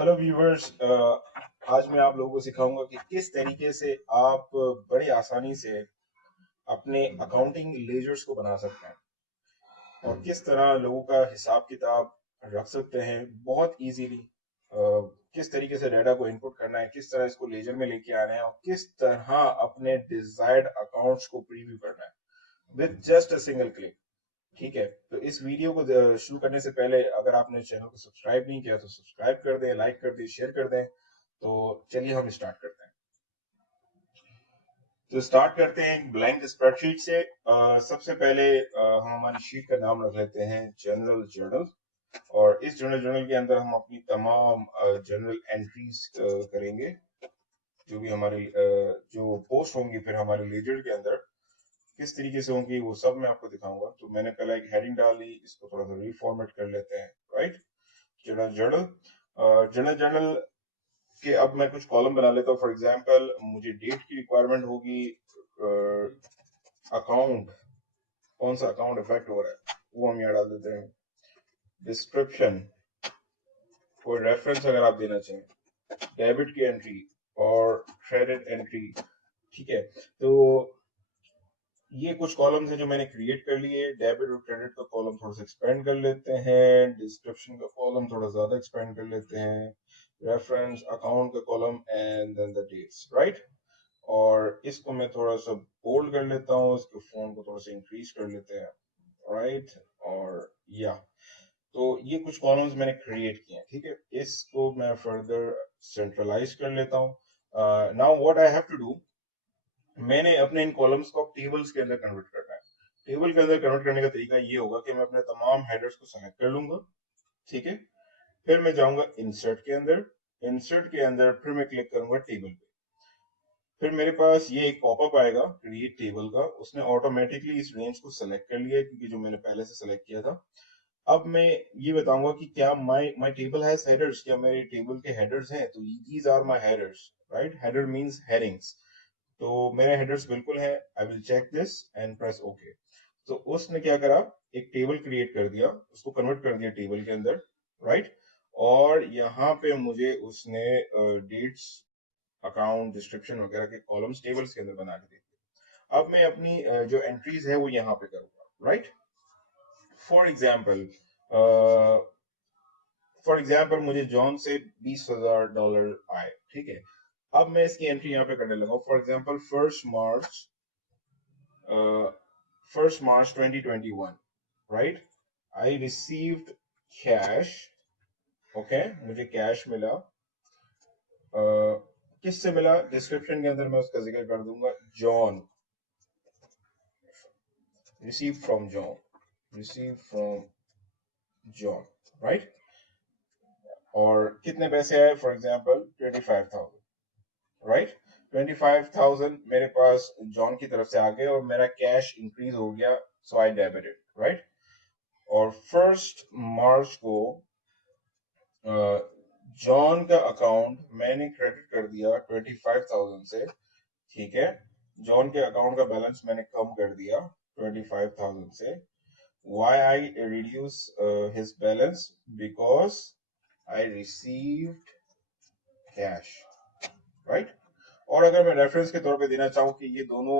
Hello viewers. आज मैं आप लोगों को सिखाऊंगा कि किस तरीके से आप बड़ी आसानी से अपने अकाउंटिंग लेजर्स को बना सकते हैं और किस तरह लोगों का हिसाब किताब रख सकते हैं बहुत इजीली। किस तरीके से डाटा को इनपुट करना है, किस तरह इसको लेजर में लेके आना है और किस तरह अपने डिजायर्ड अकाउंट्स को प्रीव्यू करना है with just a single click. ठीक है, तो इस वीडियो को शुरू करने से पहले अगर आपने चैनल को सब्सक्राइब नहीं किया तो सब्सक्राइब कर दें, लाइक कर दें, शेयर कर दें। तो चलिए हम स्टार्ट करते हैं। तो स्टार्ट करते हैं एक ब्लैंक स्प्रेडशीट से। सबसे पहले हम हमारी शीट का नाम रख लेते हैं जनरल जर्नल। और इस जनरल जर्नल के अंदर हम अपनी तमाम जनरल एंट्रीज करेंगे, जो भी हमारे जो पोस्ट होंगी फिर हमारे लेजर के अंदर किस तरीके से होंगी वो सब मैं आपको दिखाऊंगा। तो मैंने पहले एक हेडिंग डाली, इसको थोड़ा सा रीफॉर्मेट कर लेते हैं। Right, general journal. General journal के अब मैं कुछ कॉलम बना लेता हूँ। फॉर एग्जांपल मुझे डेट की रिक्वायरमेंट होगी, अकाउंट, कौन सा अकाउंट इफेक्ट हो रहा है वो हम यहाँ डाल देते हैं। डिस्क्रिप्शन, कोई रेफरेंस अगर आप देना चाहें, डेबिट की एंट्री और क्रेडिट एंट्री। ठीक है, तो ये कुछ कॉलम्स है जो मैंने क्रिएट कर लिए। डेबिट और क्रेडिट का कॉलम थोड़ा सा एक्सपेंड कर लेते हैं, डिस्क्रिप्शन का कॉलम थोड़ा ज्यादा एक्सपेंड कर लेते हैं, रेफरेंस अकाउंट का column and then the dates. Right, और इसको मैं थोड़ा सा बोल्ड कर लेता हूँ, इसके फॉन्ट को थोड़ा सा इंक्रीज कर लेते हैं। राइट, और या तो ये कुछ कॉलम्स मैंने क्रिएट किए हैं। ठीक है, इसको मैं फर्दर सेंट्रलाइज कर लेता हूँ। Now what I have to do, मैंने अपने इन कॉलम्स को टेबल्स के अंदर कन्वर्ट करना है। टेबल के अंदर कन्वर्ट करने का तरीका ये होगा कि मैं अपने तमाम हेडर्स को सेलेक्ट कर लूंगा। ठीक है, फिर मैं जाऊंगा इंसर्ट के अंदर। इंसर्ट के अंदर फिर मैं क्लिक करूंगा टेबल पे। फिर मेरे पास ये एक पॉपअप आएगा क्रिएट टेबल का। उसने ऑटोमेटिकली इस रेंज को सेलेक्ट कर लिया है क्योंकि जो मैंने पहले से सेलेक्ट किया था। अब मैं ये बताऊंगा कि क्या my my table has headers, क्या मेरे टेबल के हेडर्स हैं। तो these are my headers. Right, header means headings. तो मेरे हेडर्स बिल्कुल है। I will check this and press okay. तो उसने क्या करा, एक टेबल क्रिएट कर दिया, उसको कन्वर्ट कर दिया टेबल के अंदर। राइट, और यहाँ पे मुझे उसने डेट्स, अकाउंट, डिस्क्रिप्शन वगैरह के कॉलम्स टेबल्स के अंदर बना के दे दिए। अब मैं अपनी जो एंट्रीज है वो यहाँ पे करूंगा। राइट, फॉर एग्जाम्पल मुझे जॉन से $20,000 आए। ठीक है, अब मैं इसकी एंट्री यहाँ पे करने लगा। For example first March 2021। Right, I received cash. Okay, मुझे कैश मिला। किससे मिला, डिस्क्रिप्शन के अंदर मैं उसका जिक्र कर दूंगा, John, receive from John, receive from John. Right, और कितने पैसे आए, फॉर एग्जाम्पल 25,000। राइट, 25,000 मेरे पास जॉन की तरफ से आ गए और मेरा कैश इंक्रीज हो गया, सो आई डेबिटेड। राइट, और फर्स्ट मार्च को जॉन का अकाउंट मैंने क्रेडिट कर दिया 25,000 से। ठीक है, जॉन के अकाउंट का बैलेंस मैंने कम कर दिया 25,000 से। Why I reduce his balance? Because I received cash. Right? और अगर मैं रेफरेंस के तौर पे देना चाहूँ कि ये दोनों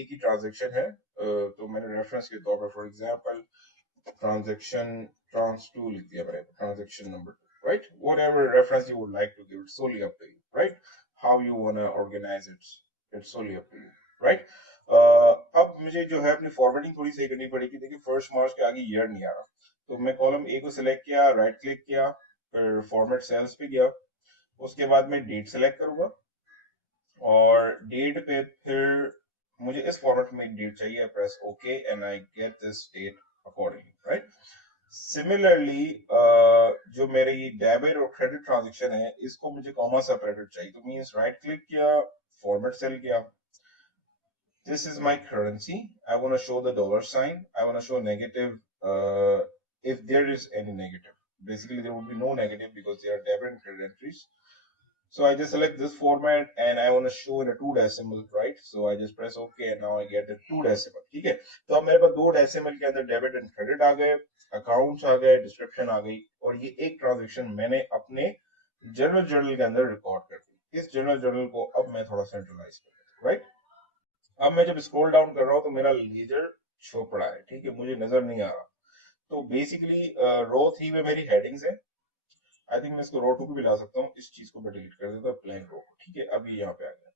एक ही ट्रांजेक्शन है, तो मैंने रेफरेंस के तौर पे फॉर एग्जांपल ट्रांजेक्शन ट्रांस 2 लिख दिया मैंने, transaction number 2। Right, whatever reference you would like to give, it's solely up to you. Right, how you wanna organize it, it's solely up to you. Right, अब मुझे जो है अपनी formatting थोड़ी सही करनी पड़ेगी। देखिए फर्स्ट मार्च के आगे ईयर नहीं आ रहा, तो मैं कॉलम ए को सिलेक्ट किया, राइट क्लिक किया, फिर फॉर्मेट सेल्स पे गया। उसके बाद मैं डेट सेलेक्ट करूंगा और डेट पे फिर मुझे इस फॉर्मेट में एक डेट चाहिए, press okay and I get this date accordingly. Right, similarly जो मेरे ये डेबिट और क्रेडिट ट्रांजेक्शन है इसको मुझे कॉमा सेपरेटेड चाहिए। तो मींस राइट क्लिक किया, फॉर्मेट सेल किया, this is my currency, I want to show the dollar sign, I want to show negative, if there is any negative. Basically there would be no negative because they are debit and credit entries. So I just select this format and I want to show in a 2 decimal, right? So I just press OK and now I get the 2 decimal. ठीक है, तो अब मेरे पास 2 decimal के अंदर debit and credit आ गए, accounts आ गए, description आ गई, और ये एक ट्रांजेक्शन मैंने अपने जनरल जर्नल के अंदर रिकॉर्ड कर दी। इस जनरल जर्नल को अब मैं थोड़ा सेंट्रलाइज कर देता हूँ, राइट। अब मैं जब स्क्रॉल डाउन कर रहा हूँ तो मेरा लेजर शो पड़ा है, ठीक है, मुझे नजर नहीं आ रहा। तो बेसिकली रो 3 में मेरी हेडिंग्स है। आई थिंक मैं इसको रो 2 पे भी ला सकता हूँ, इस चीज को मैं डिलीट कर देता हूँ, ब्लैंक रो को, ठीक है। अब ये यहाँ पे आ गया।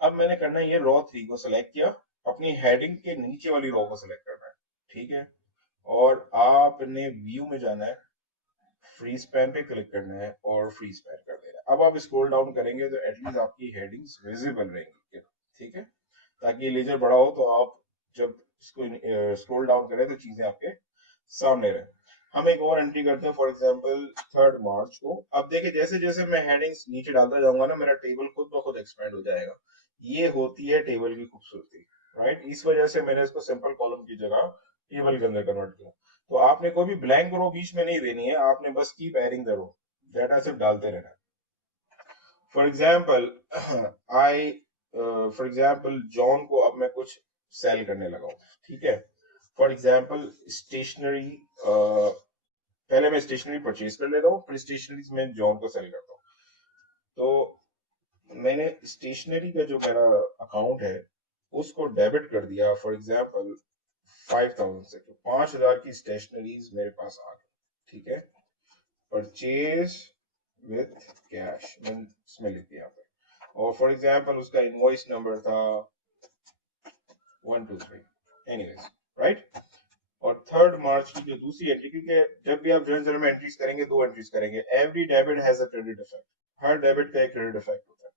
अब मैंने करना है, ये रो 3 को सिलेक्ट किया, अपनी हेडिंग के नीचे वाली रो को सिलेक्ट करना है, ठीक है। और आपने व्यू में जाना है, फ्री स्पैन पे क्लिक करना है और फ्री स्पैन कर देना है। अब आप स्क्रॉल डाउन करेंगे तो एटलीस्ट आपकी हेडिंग्स विजिबल रहेंगी, ठीक है, ताकि लेजर बड़ा हो तो आप जब इसको स्क्रॉल डाउन करें तो चीजें आपके सामने रहे। हम एक और एंट्री करते हैं, फॉर एग्जांपल 3 मार्च को। अब देखिए जैसे जैसे मैं हेडिंग्स नीचे डालता जाऊंगा ना, मेरा टेबल खुद ब खुद एक्सपेंड हो जाएगा। ये होती है टेबल की खूबसूरती, राइट। इस वजह से मैंने इसको सिंपल कॉलम की जगह टेबल के अंदर कन्वर्ट किया। तो आपने कोई भी ब्लैंक रो बीच में नहीं देनी है, आपने बस keep adding the row, data सिर्फ डालते रहना है। For example I for example John को अब मैं कुछ सेल करने लगा हूँ, ठीक है। फॉर एग्जाम्पल स्टेशनरी, पहले मैं स्टेशनरी परचेज कर लेता हूँ, फिर स्टेशनरी में जॉन को सेल करता हूँ। तो मैंने स्टेशनरी का जो मेरा अकाउंट है उसको डेबिट कर दिया, फॉर एग्जाम्पल 5000 से, तो 5000 की स्टेशनरीज मेरे पास आ गई, ठीक है। परचेज विथ कैश मैंने इसमें लिख दिया यहाँ पे, और फॉर एग्जाम्पल उसका इनवॉइस नंबर था 123, एनीवेज, राइट। और 3 मार्च की जो दूसरी एंट्री, क्योंकि जब भी आप जर्नल में एंट्रीज करेंगे, 2 एंट्रीज करेंगे, every debit has a credit effect, her debit का एक क्रेडिट इफेक्ट होता है।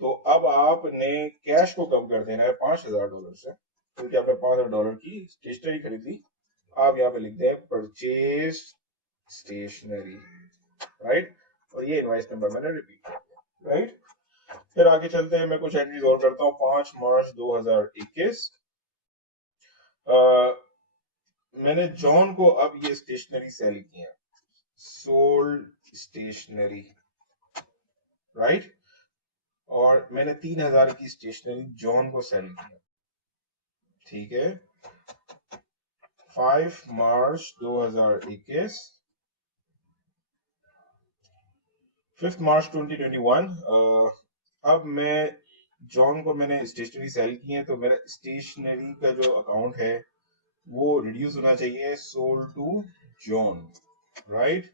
तो अब आपने कैश को कम कर देना है $5000 से, क्योंकि आपने $5000 की स्टेशनरी खरीदी। आप यहाँ पे लिखते हैं परचेज स्टेशनरी, राइट। और ये इनवॉइस नंबर मैंने रिपीट कर दिया, राइट। फिर आगे चलते हैं, मैं कुछ एंट्रीज और करता हूँ। 5 मार्च 2021, मैंने जॉन को अब ये स्टेशनरी सेल की है, सोल्ड स्टेशनरी, राइट। और मैंने 3000 की स्टेशनरी जॉन को सेल किया, ठीक है। 5 मार्च 2021, 5 मार्च 2021, अब मैं जॉन को मैंने स्टेशनरी सेल की है, तो मेरा स्टेशनरी का जो अकाउंट है वो रिड्यूस होना चाहिए, सोल्ड टू जॉन, राइट।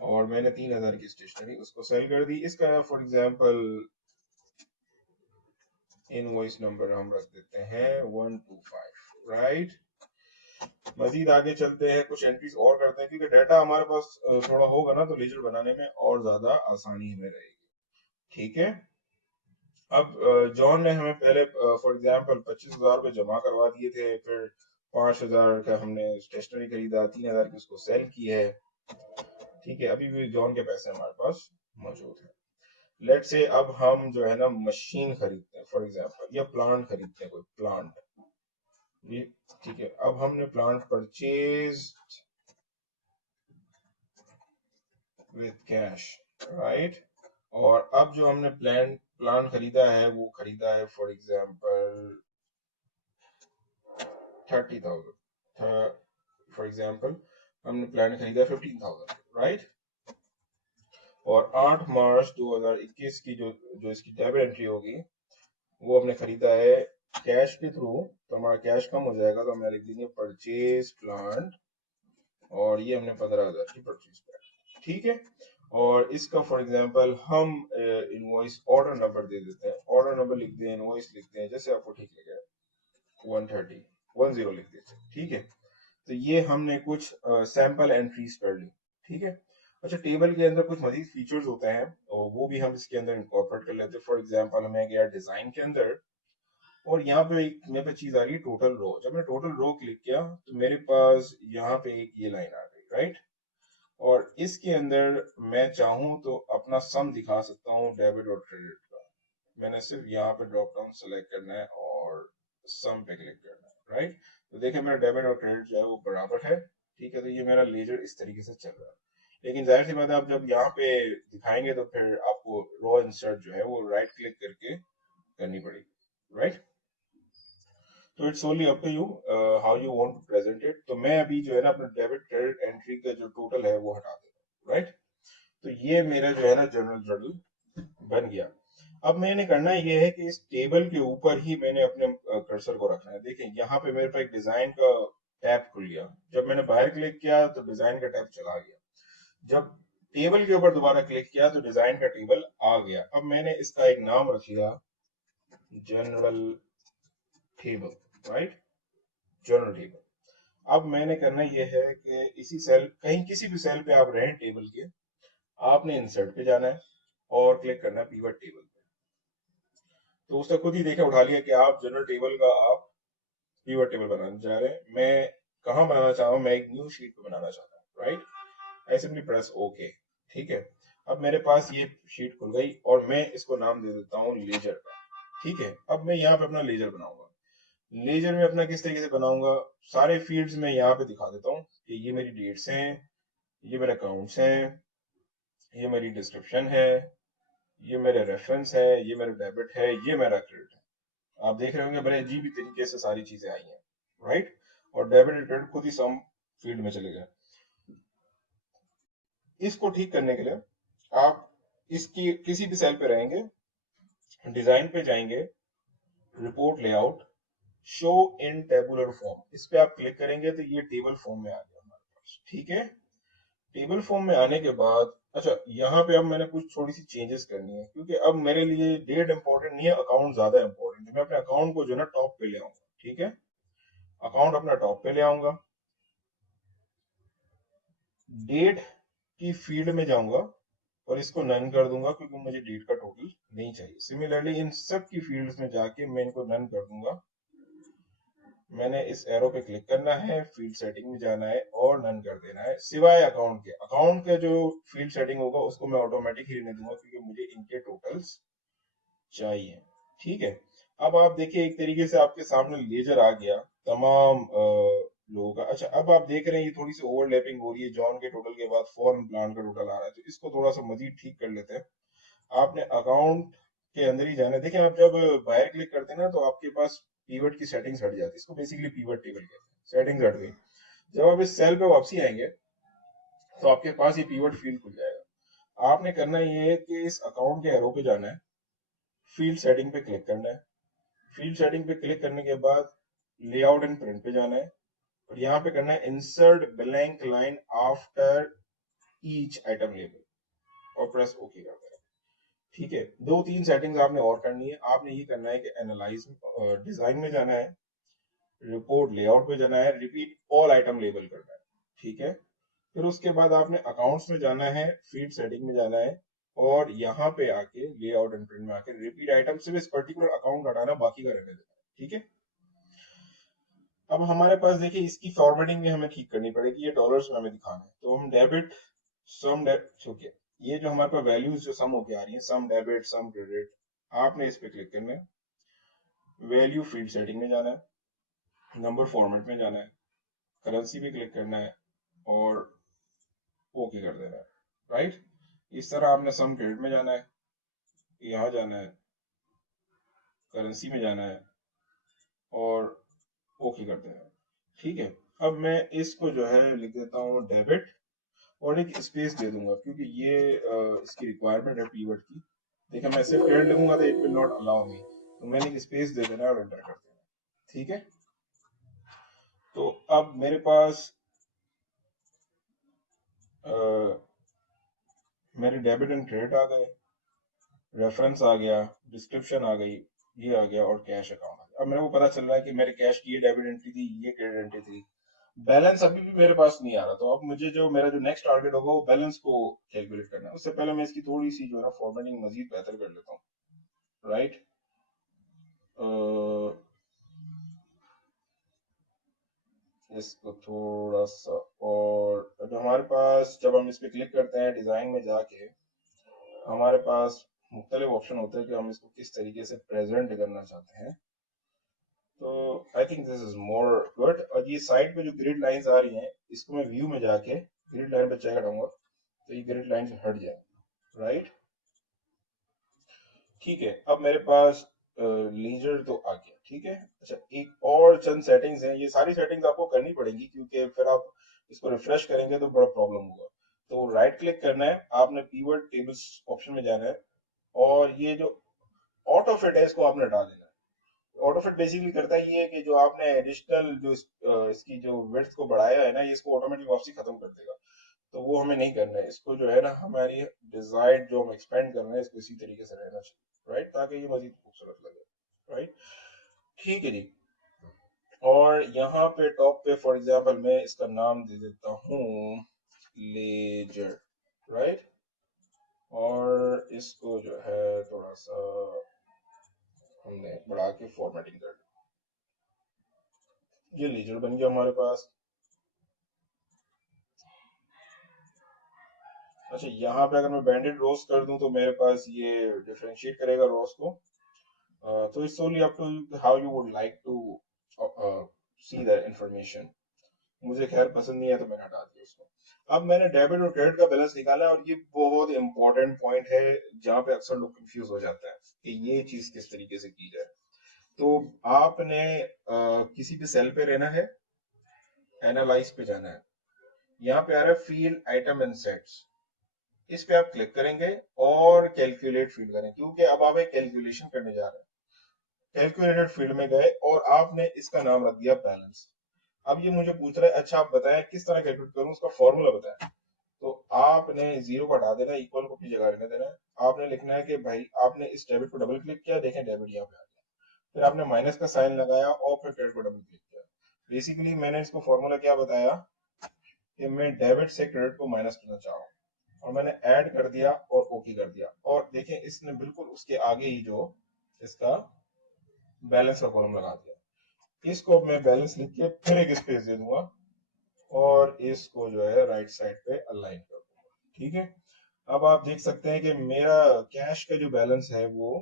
और मैंने 3000 की स्टेशनरी उसको सेल कर दी। इसका फॉर एग्जांपल इनवॉइस नंबर हम रख देते हैं 125, राइट। मजीद आगे चलते हैं, कुछ एंट्रीज और करते हैं, क्योंकि डाटा हमारे पास थोड़ा होगा ना तो लेजर बनाने में और ज्यादा आसानी हमें रहेगी, ठीक है। अब जॉन ने हमें पहले फॉर एग्जांपल 25,000 रुपये जमा करवा दिए थे, फिर 5,000 का हमने स्टेशनरी खरीदा, 3,000 की उसको सेल की है, ठीक है। अभी भी जॉन के पैसे हमारे पास मौजूद है। लेट से अब हम जो है ना मशीन खरीदते हैं, फॉर एग्जांपल, या प्लांट खरीदते हैं, कोई प्लांट, ये, ठीक है। अब हमने plant purchase with cash, right. और अब जो हमने प्लांट खरीदा है वो खरीदा है फॉर एग्जांपल 30,000, फॉर एग्जांपल हमने प्लांट खरीदा 15,000, राइट। और 8 मार्च 2021 की जो जो इसकी डेबिट एंट्री होगी, वो हमने खरीदा है कैश के थ्रू, तो हमारा कैश कम हो जाएगा, तो हमें लिख देंगे परचेज प्लांट, और ये हमने 15,000 की परचेज प्लांट, ठीक है। और इसका फॉर एग्जांपल हम इनवॉइस ऑर्डर नंबर दे देते हैं, ऑर्डर नंबर लिख दें, इनवॉइस लिखते हैं, जैसे आपको ठीक लगे, 130 10 लिख देते हैं, ठीक है। तो ये हमने कुछ सैंपल एंट्रीज कर ली, ठीक है। अच्छा, टेबल के अंदर कुछ मजीद फीचर्स होते हैं और वो भी हम इसके अंदर इंकॉर्पोरेट कर लेते हैं। फॉर एग्जांपल हमें गया डिजाइन के अंदर, और यहाँ पे एक मेरे पे चीज आ रही है टोटल रो। जब मैं टोटल रो क्लिक किया तो मेरे पास यहाँ पे एक ये लाइन आ गई, राइट। और इसके अंदर मैं चाहूँ तो अपना सम दिखा सकता हूँ, डेबिट और क्रेडिट का। मैंने सिर्फ यहाँ पे ड्रॉप डाउन सेलेक्ट करना है और सम पे क्लिक करना है, राइट। तो देखिए मेरा डेबिट और क्रेडिट जो है वो बराबर है, ठीक है। तो ये मेरा लेजर इस तरीके से चल रहा है। लेकिन जाहिर सी बात है, आप जब यहाँ पे दिखाएंगे तो फिर आपको रो इंसर्ट जो है वो राइट क्लिक करके करनी पड़ेगी, राइट। तो it's only up to you how you want to present it. तो मैं अभी जो है ना अपना डेबिट क्रेडिट एंट्री का जो टोटल है वो हटा देता हूँ, राइट। तो ये मेरा जो है ना जनरल जर्नल बन गया। अब मैंने करना ये है कि इस टेबल के ऊपर ही मैंने अपने कर्सर को रखना है। देखिए यहाँ पे मेरे पास एक डिजाइन का टैब खुल गया, जब मैंने बाहर क्लिक किया तो डिजाइन का टैब चला गया, जब टेबल के ऊपर दोबारा क्लिक किया तो डिजाइन का टेबल आ गया। अब मैंने इसका एक नाम रख लिया general table, right, general table. अब मैंने करना यह है कि इसी सेल, कहीं किसी भी सेल पे आप रहें टेबल के, आपने इंसर्ट पे जाना है और क्लिक करना है पिवट टेबल पे। तो उसने खुद ही देखा, उठा लिया कि आप जनरल टेबल का आप पिवट टेबल बनाने जा रहे हैं। मैं कहाँ बनाना चाह रहा हूँ, मैं एक न्यू शीट पे बनाना चाहता हूँ, right. I simply press okay, ठीक है। अब मेरे पास ये शीट खुल गई और मैं इसको नाम दे देता हूँ लेजर का, ठीक है। अब मैं यहाँ पे अपना लेजर बनाऊंगा। लेजर में अपना किस तरीके से बनाऊंगा, सारे फील्ड्स में यहाँ पे दिखा देता हूँ कि ये मेरी डेट्स हैं, ये मेरे अकाउंट्स हैं, ये मेरी डिस्क्रिप्शन है, ये मेरे रेफरेंस है, ये मेरा डेबिट है, ये मेरा क्रेडिट है। आप देख रहे होंगे बड़े अजीब ही तरीके से सारी चीजें आई हैं, राइट। और डेबिट और क्रेडिट खुद ही सम फील्ड में चले गए। इसको ठीक करने के लिए आप इसकी किसी भी सेल पे रहेंगे, डिजाइन पे जाएंगे, report layout, show in tabular form, इस पे आप क्लिक करेंगे तो ये टेबल फॉर्म में आ गया हमारे पास, ठीक है। टेबल फॉर्म में आने के बाद अच्छा, यहाँ पे अब मैंने कुछ थोड़ी सी चेंजेस करनी है, क्योंकि अब मेरे लिए डेट इंपॉर्टेंट नहीं है, अकाउंट ज्यादा इंपॉर्टेंट है। मैं अपने अकाउंट को जो है ना टॉप पे ले आऊंगा, ठीक है। अकाउंट अपना टॉप पे ले आऊंगा, डेट की फील्ड में जाऊंगा और इसको नन कर दूंगा, क्योंकि मुझे डेट का टोटल नहीं चाहिए। सिमिलरली इन सब की फील्ड्स में जाके मैं इनको नन कर दूंगा। मैंने इस एरो पे क्लिक करना है, फील्ड सेटिंग में जाना है और नन कर देना है, सिवाय अकाउंट के। अकाउंट का जो फील्ड सेटिंग होगा उसको मैं ऑटोमेटिक ही रहने दूंगा, क्योंकि मुझे इनके टोटल्स चाहिए, ठीक है। अब आप देखिए एक तरीके से आपके सामने लेजर आ गया तमाम लोगों का। अच्छा, अब आप देख रहे हैं ये थोड़ी सी ओवरलैपिंग हो रही है, जॉन के टोटल के बाद फॉरेन प्लान का टोटल आ रहा है, तो इसको थोड़ा सा मजीद ठीक कर लेते हैं। आपने अकाउंट के अंदर ही जाना है। देखिए आप जब बाहर क्लिक करते हैं ना तो आपके पास पीवट की सेटिंग्स हट जाती है, इसको बेसिकली पीवट टेबल कहते हैं, सेटिंग्स हट गई। जब आप इस सेल पे वापसी आएंगे तो आपके पास ये पीवट फील्ड खुल जाएगा। आपने करना ये है कि इस अकाउंट के एरो पे जाना है, फील्ड सेटिंग पे क्लिक करना है, फील्ड सेटिंग पे क्लिक करने के बाद लेआउट एंड प्रिंट पे जाना है और यहाँ पे करना है insert blank line after each item label और प्रेस ओके कर देना, ठीक है। दो तीन सेटिंग्स आपने और करनी है। आपने ये करना है कि एनालाइज डिजाइन में जाना है, रिपोर्ट लेआउट पे जाना है, रिपीट ऑल आइटम लेबल करना है, ठीक है। फिर उसके बाद आपने अकाउंट्स में जाना है, फील्ड सेटिंग में जाना है और यहाँ पे आके लेआउट एंड प्रिंट में आके रिपीट आइटम, सिर्फ इस पर्टिकुलर अकाउंट हटाना, बाकी का रहने देना, ठीक है। अब हमारे पास देखिए इसकी फॉर्मेटिंग भी हमें ठीक करनी पड़ेगी, ये डॉलर्स में हमें दिखाना है। तो हम डेबिट सम डेबिट, ठीक है, ये जो हमारे पास वैल्यूज जो सम होके आ रही है, सम डेबिट सम क्रेडिट, आपने इस पे क्लिक करना है, वैल्यू फील्ड सेटिंग में जाना है, नंबर फॉर्मेट में जाना है, करेंसी पे क्लिक करना है और ओके कर देना है, राइट। इस तरह आपने सम क्रेडिट में जाना है, यहाँ जाना है, करेंसी में जाना है और ओके कर देना है, ठीक है। अब मैं इसको जो है लिख देता हूँ डेबिट और एक स्पेस दे दूंगा, क्योंकि ये इसकी रिक्वायरमेंट है कीवर्ड की। देखिए मैं सिर्फ क्रेडिट लिखूंगा तो it will not allow me, तो मैंने एक स्पेस दे देना है और एंटर कर देना, ठीक है। तो अब मेरे पास मेरे डेबिट एंड क्रेडिट आ गए, रेफरेंस आ गया, डिस्क्रिप्शन आ गई, ये आ गया और कैश अकाउंट आ गया। अब मेरे को पता चल रहा है कि मेरे कैश की ये डेबिट एंट्री थी, ये क्रेडिट एंट्री थी। बैलेंस अभी भी मेरे पास नहीं आ रहा, तो अब मुझे जो मेरा जो नेक्स्ट टारगेट होगा वो बैलेंस को कैलकुलेट करना है। उससे पहले मैं इसकी थोड़ी सी जो है ना फॉर्मेटिंग मजीद बेहतर कर लेता हूँ, राइट। इसको थोड़ा सा, और अब हमारे पास जब हम इस पे क्लिक करते हैं डिजाइन में जाके, हमारे पास मुख्तलिफ ऑप्शन होते हैं कि हम इसको किस तरीके से प्रेजेंट करना चाहते हैं। तो I think this is more good. और ये साइड पे जो ग्रिड लाइंस आ रही हैं, इसको मैं व्यू में जाके ग्रिड लाइन पे चेक हटाऊंगा तो ये ग्रिड लाइन हट जाएंगे, राइट, ठीक है। अब मेरे पास लीजर तो आ गया, ठीक है। अच्छा, एक और चंद सेटिंग्स हैं, ये सारी सेटिंग्स आपको करनी पड़ेंगी, क्योंकि फिर आप इसको रिफ्रेश करेंगे तो बड़ा प्रॉब्लम होगा। तो राइट क्लिक करना है, आपने पीवर्ड टेबल्स ऑप्शन में जाना है, और ये जो ऑटो फिट है इसको आपने हटा देना है। ऑटो फिट बेसिकली करता है ये कि जो आपने एडिशनल जो इसकी जो विड्थ को बढ़ाया है ना, ये इसको ऑटोमेटिक वापसी खत्म कर देगा। तो वो हमें नहीं करना है, इसको जो है ना हमारी डिजायर्ड जो हम एक्सपेंड कर रहे हैं इसको इसी तरीके से रहना चाहिए, राइट, ताकि ये मजीद खूबसूरत लगे, राइट। ठीक है जी। और यहाँ पे टॉप पे फॉर एग्जांपल मैं इसका नाम दे देता हूँ लेजर, राइट। और इसको जो है थोड़ा सा हमने बढ़ा के फॉर्मेटिंग कर दी, ये लेजर बन गया हमारे पास। अच्छा, यहाँ पे अगर मैं बैंडेड रोज कर दूं तो मेरे पास ये डिफरेंशिएट करेगा रोज को। तो it's only up to how you would like to see the information. मुझे खैर पसंद नहीं है तो मैंने हटा दिया उसको। अब मैंने डेबिट और क्रेडिट का बैलेंस निकाला है, और ये बहुत इंपॉर्टेंट पॉइंट है जहाँ पे अक्सर लोग कंफ्यूज हो जाते हैं कि ये चीज किस तरीके से की जाए। तो आपने किसी भी सेल पे रहना है, एनालाइज पे जाना है, यहाँ पे आ रहा है फील्ड आइटम एंड सेट्स, इस पे आप क्लिक करेंगे और कैलकुलेट फील्ड करें, क्योंकि अब आप एक कैलकुलेशन करने जा रहे हैं। कैलकुलेटेड फील्ड में गए और आपने इसका नाम रख दिया बैलेंस। अब ये मुझे पूछ रहा है अच्छा आप बताएं किस तरह कैलकुलेट करूं, उसका फॉर्मूला बताएं। तो आपने जीरो को हटा देना, इक्वल को अपनी जगह रहने देना है। आपने लिखना है कि भाई आपने इस डेबिट को डबल क्लिक किया, देखें डेबिट यहाँ पे आ गया, फिर आपने माइनस का साइन लगाया और फिर क्रेडिट को डबल क्लिक किया। बेसिकली मैंने इसको फॉर्मूला क्या बताया कि मैं डेबिट से क्रेडिट को माइनस करना चाह रहा हूँ, और मैंने ऐड कर दिया और ओके कर दिया, और देखें इसने बिल्कुल उसके आगे ही जो इसका बैलेंस का कॉलम लगा दिया। इसको अब मैं बैलेंस लिख के फिर एक स्पेस दे दूंगा और इसको जो है राइट साइड पे अलाइन कर दूंगा, ठीक है। अब आप देख सकते हैं कि मेरा कैश का जो बैलेंस है वो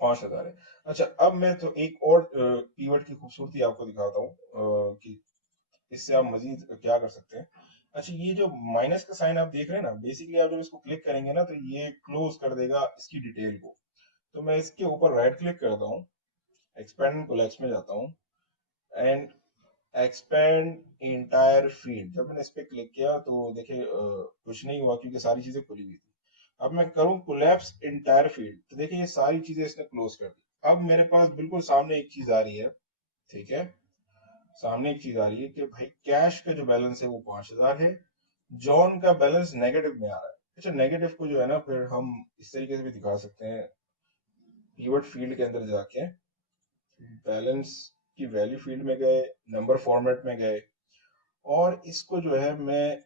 5,000 है। अच्छा, अब मैं तो एक और कीवर्ड की खूबसूरती आपको दिखाता हूँ कि इससे आप मजीद क्या कर सकते हैं। अच्छा, ये जो माइनस का साइन आप देख रहे हैं ना, बेसिकली आप जब इसको क्लिक करेंगे ना तो ये क्लोज कर देगा इसकी डिटेल को। तो मैं इसके ऊपर राइट क्लिक करता हूँ, एक्सपेंड एंड कोलैप्स में जाता हूँ, एंड एक्सपेंड इंटायर फील्ड। जब मैंने इस पे क्लिक किया तो देखिए कुछ नहीं हुआ क्योंकि सारी चीजें खुली हुई थी। अब मैं करूं कोलैप्स इंटायर फील्ड, तो देखिए ये सारी चीजें इसने क्लोज कर दी। अब मेरे पास बिल्कुल सामने एक चीज आ रही है, ठीक है, सामने एक चीज आ रही है कि भाई कैश का जो बैलेंस है वो 5,000 है, जॉन का बैलेंस नेगेटिव में आ रहा है। अच्छा, नेगेटिव को जो है ना फिर हम इस तरीके से भी दिखा सकते हैं, कीवर्ड फील्ड के अंदर जाके बैलेंस की वैल्यू फील्ड में गए, नंबर फॉर्मेट में गए, और इसको जो है मैं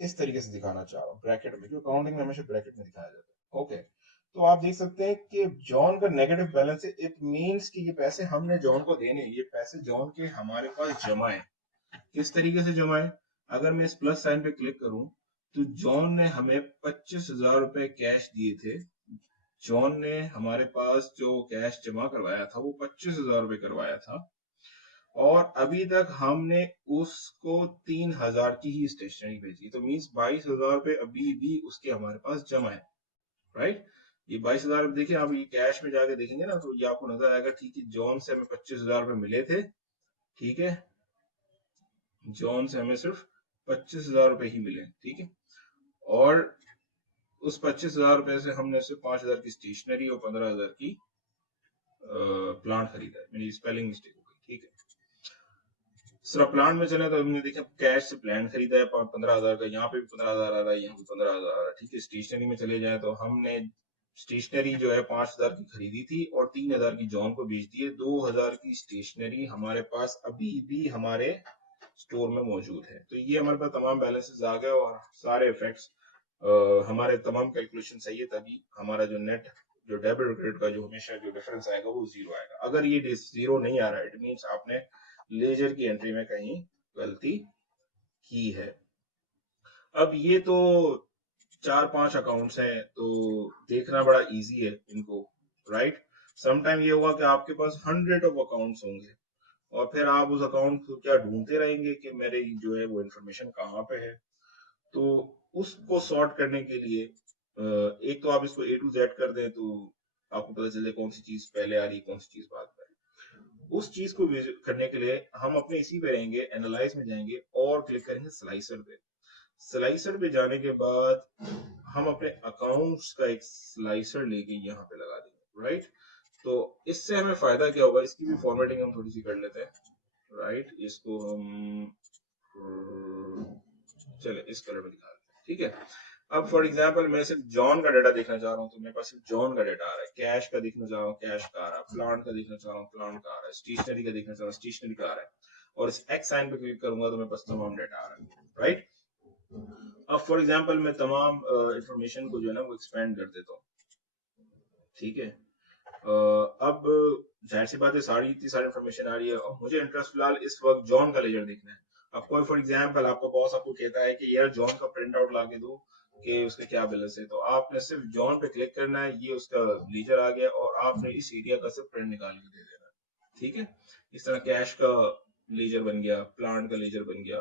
इस तरीके से दिखाना चाह रहा हूँ ब्रैकेट में, क्योंकि काउंटिंग में हमेशा ब्रैकेट में दिखाया जाता है, ओके। तो आप देख सकते हैं कि जॉन का नेगेटिव बैलेंस है, इट मींस कि ये पैसे हमने जॉन को देने, ये पैसे जॉन के हमारे पास जमा है। किस तरीके से जमा है, अगर मैं इस प्लस साइन पे क्लिक करूं तो जॉन ने हमें 25,000 रुपए कैश दिए थे। जॉन ने हमारे पास जो कैश जमा करवाया था वो 25,000 रुपए करवाया था, और अभी तक हमने उसको 3,000 की ही स्टेशनरी भेजी, तो मीन्स 22,000 रुपए अभी भी उसके हमारे पास जमा है, राइट। ये 22,000 देखिए, आप ये कैश में जाके देखेंगे ना तो ये आपको नजर आएगा, ठीक है, जॉन से हमें 25,000 रुपए मिले थे, ठीक है, जॉन से हमें सिर्फ 25,000 रुपए ही मिले, ठीक है। और उस 25,000 रुपए से हमने सिर्फ 5,000 की स्टेशनरी और 15,000 की प्लांट खरीदा है, मेरी स्पेलिंग मिस्टेक हो गई, ठीक है। सिर्फ प्लांट में चले तो हमने देखा कैश से प्लांट खरीदा है 15,000 का, यहाँ पे भी 15,000 आ रहा है, यहाँ पे 15,000 आ रहा है, ठीक है। स्टेशनरी में चले जाए तो हमने स्टेशनरी जो है 5,000 की खरीदी थी और 3,000 की जॉन को बेच दी है। 2,000 की स्टेशनरी हमारे पास अभी भी हमारे स्टोर में मौजूद है। तो ये हमारे पास तमाम बैलेंसेस आ गए और सारे इफेक्ट्स, हमारे तमाम कैलकुलेशन सही है, तभी हमारा जो नेट जो डेबिट और क्रेडिट का जो हमेशा जो डिफरेंस आएगा वो जीरो आएगा। अगर ये जीरो नहीं आ रहा है इट मीन्स आपने लेजर की एंट्री में कहीं गलती की है। अब ये तो 4-5 अकाउंट्स हैं तो देखना बड़ा इजी है इनको, राइट। समटाइम ये होगा कि आपके पास 100 ऑफ अकाउंट्स होंगे और फिर आप उस अकाउंट को क्या ढूंढते रहेंगे कि मेरे जो है वो इंफॉर्मेशन कहाँ पे है। तो उसको सॉर्ट करने के लिए एक तो आप इसको A to Z कर दें तो आपको पता चले कौन सी चीज पहले आ रही है, कौन सी चीज बाद में। उस चीज को करने के लिए हम अपने इसी पे रहेंगे, एनालाइज में जाएंगे और क्लिक करेंगे स्लाइसर पे। स्लाइसर पे जाने के बाद हम अपने अकाउंट्स का एक स्लाइसर लेके यहाँ पे लगा देंगे, राइट। तो इससे हमें फायदा क्या होगा, इसकी भी फॉर्मेटिंग हम थोड़ी सी कर लेते हैं, राइट। इसको हम चले इस कलर में दिखा देते हैं, ठीक है। अब फॉर एग्जांपल मैं सिर्फ जॉन का डाटा देखना चाह रहा हूँ, तो मेरे पास सिर्फ जॉन का डाटा आ रहा है। कैश का देखना चाह रहा हूँ, कैश का आ रहा है। प्लांट का देखना चाह रहा हूँ, प्लांट का आ रहा है। स्टेशनरी का देखना चाह रहा हूँ, स्टेशनरी का आ रहा है। और इस एक्स साइन पे क्लिक करूंगा तो मेरे पास तमाम डाटा आ रहा है, राइट। अब फॉर एग्जांपल मैं तमाम इंफॉर्मेशन को जो है ना वो एक्सपेंड कर देता हूँ, ठीक है। अब जाहिर सी बात है सारी इतनी सारी इंफॉर्मेशन आ रही है और मुझे इंटरेस्ट फिलहाल इस वक्त जॉन का लेजर देखना है। अब कोई फॉर एग्जांपल आपका बॉस आपको कहता है कि यार जॉन का प्रिंट आउट ला के दो कि उसका क्या बैलेंस है, तो आपने सिर्फ जॉन पे क्लिक करना है, ये उसका लेजर आ गया और आपने इस एरिया का सिर्फ प्रिंट निकाल के दे देना, ठीक है। इस तरह कैश का लेजर बन गया, प्लांट का लेजर बन गया,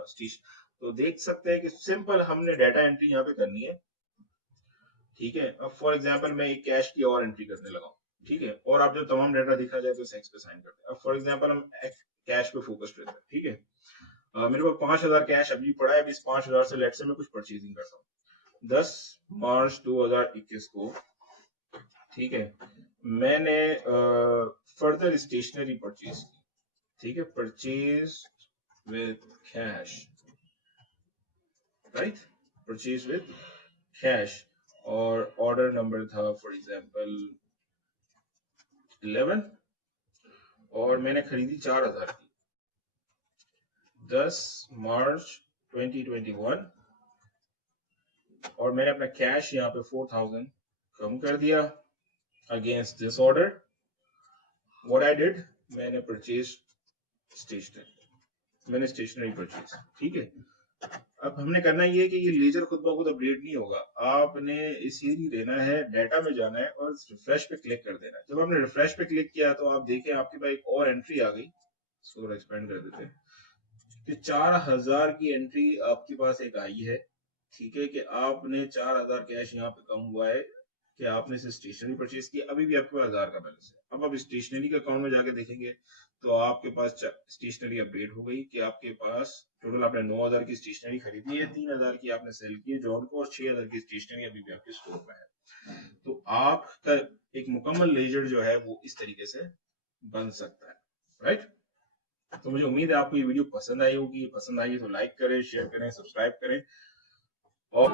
तो देख सकते हैं कि सिंपल हमने डाटा एंट्री यहाँ पे करनी है, ठीक है। अब फॉर एग्जांपल मैं एक कैश की और एंट्री करने लगा हूँ, ठीक है। और आप जब तमाम डाटा दिखा जाए तो सेक्स पे साइन करते हैं। अब फॉर एग्जांपल हम कैश पे फोकस करते हैं, ठीक है। मेरे पास 5000 कैश अभी पड़ा है। अभी इस 5000 से लेट से मैं कुछ परचेजिंग करता हूँ 10 मार्च 2021 को, ठीक है। मैंने फर्दर स्टेशनरी परचेज की, ठीक है, purchase with cash, right, purchase with cash. और ऑर्डर नंबर था फॉर एग्जांपल 11 और मैंने खरीदी 4000 की 10 मार्च 2021 और मैंने अपना कैश यहाँ पे 4000 कम कर दिया against this order. What I did, मैंने परचेज स्टेशनरी, मैंने स्टेशनरी परचेज, ठीक है। अब हमने करना ये है कि ये लेजर खुद ब खुद अपडेट नहीं होगा, आपने इसे ही लेना है, डाटा में जाना है और रिफ्रेश पे क्लिक कर देना है। जब आपने रिफ्रेश पे क्लिक किया तो आप देखें आपके पास एक और एंट्री आ गई, इसको एक्सपेंड कर देते हैं कि 4000 की एंट्री आपके पास एक आई है, ठीक है, कि आपने 4000 कैश यहाँ पे कम हुआ है कि आपने इसे स्टेशनरी परचेज की, अभी भी आपके पास 1000 का बैलेंस है। अब आप स्टेशनरी के अकाउंट में जाके देखेंगे तो आपके पास स्टेशनरी अपडेट हो गई कि आपके पास टोटल आपने 9000 की स्टेशनरी खरीदी है, 3000 की आपने सेल की है जॉन को और 6000 की स्टेशनरी अभी भी आपके स्टोर में है। तो आपका एक मुकम्मल लेजर जो है वो इस तरीके से बन सकता है, राइट। तो मुझे उम्मीद है आपको ये वीडियो पसंद आई होगी। पसंद आई तो लाइक करें, शेयर करें, सब्सक्राइब करें और